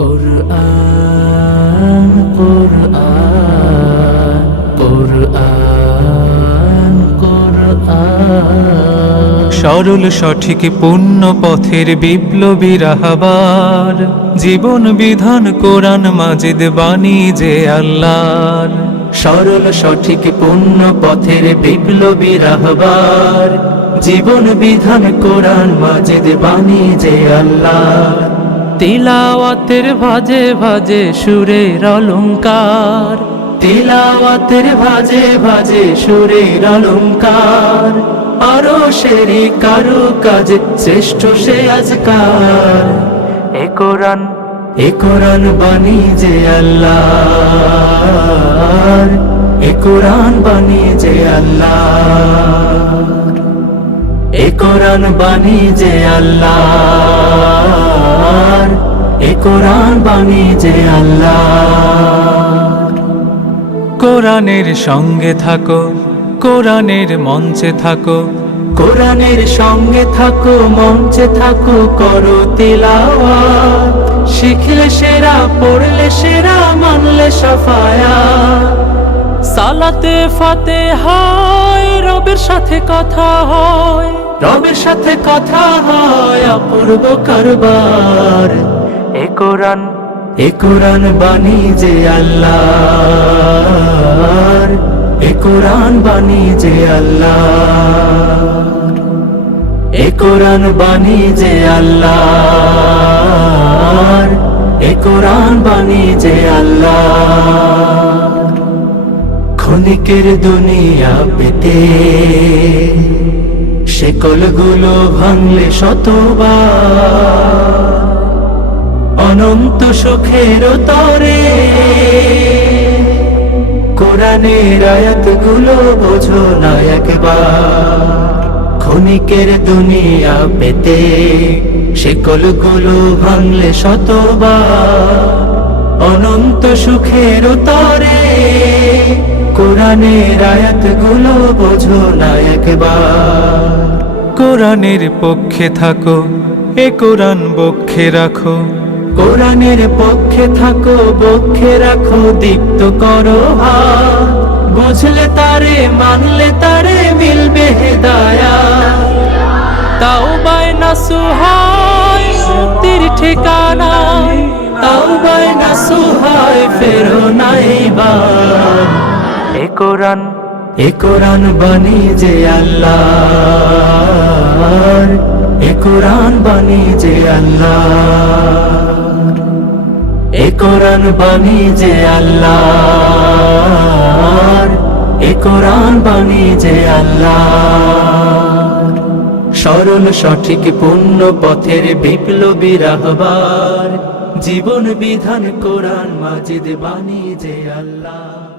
কোরআন কোরআন কোরআন কোরআন সরল সঠিক পূর্ণ পথের বিপ্লবী রাহাবার। জীবন বিধান কোরআন মাজিদ বাণী যে আল্লাহর। সরল সঠিক পূর্ণ পথের বিপ্লবী রাহবার। জীবন বিধান কোরআন মাজিদ বাণী যে আল্লাহ তিলাওয়াতের ভাজে ভাজে সুরের অলঙ্কার তিলাওয়াতের ভাজে ভাজে সুরের অলঙ্কার আরও সেরি কারু কাজে শ্রেষ্ঠ সে আজকার। এ কোরআন বাণী যে আল্লাহ এ বাণী যে আল্লাহ এ বাণী যে আল্লাহ এ কোরআন বাণী যে আল্লাহ কোরআনের সঙ্গে থাকো কোরআনের মঞ্চে থাকো। কোরআনের সঙ্গে থাকো মঞ্চে থাকো করো তিলাওয়াত। শিখলে সেরা পড়লে সেরা মানলে সাফায়া সালাতে ফাতে হয় রবের সাথে কথা হয়। রবের সাথে কথা হয় অপূর্ব কারবার। এ কোরআন। এ কোরআন বাণী যে আল্লাহ এ কোরআন বাণী যে আল্লাহ এ কোরআন বাণী যে আল্লাহ এ কোরআন বাণী যে আল্লাহ ক্ষণিকের দুনিয়া পেতে। শেকলগুলো ভাঙলে শতবার অনন্ত সুখের তরে। কোরআনের আয়াতগুলো বোঝো না একবার। ক্ষণিকের দুনিয়া পেতে। শেকলগুলো ভাঙলে শতবার অনন্ত সুখের তরে। কোরআনের আয়াতগুলো বোঝো না একবার। কোরআনের পক্ষে থাকো এ কোরআন বক্ষে রাখো। কোরআনের পক্ষে থাকো পক্ষে রাখো দীপ্ত করো হাত। বুঝলে তারে মানলে তারে মিলবে হেদায়া তাও বায় না সুহায় কোরআন। এ কোরআন বাণী যে আল্লাহ এ কোরআন বাণী যে আল্লাহ এ কোরআন বাণী যে আল্লাহ এ কোরআন বাণী যে আল্লাহ সরল সঠিক পূর্ণ পথের বিপ্লবী রাহবার, জীবন বিধান কোরআন মাজিদ বাণী যে আল্লাহ।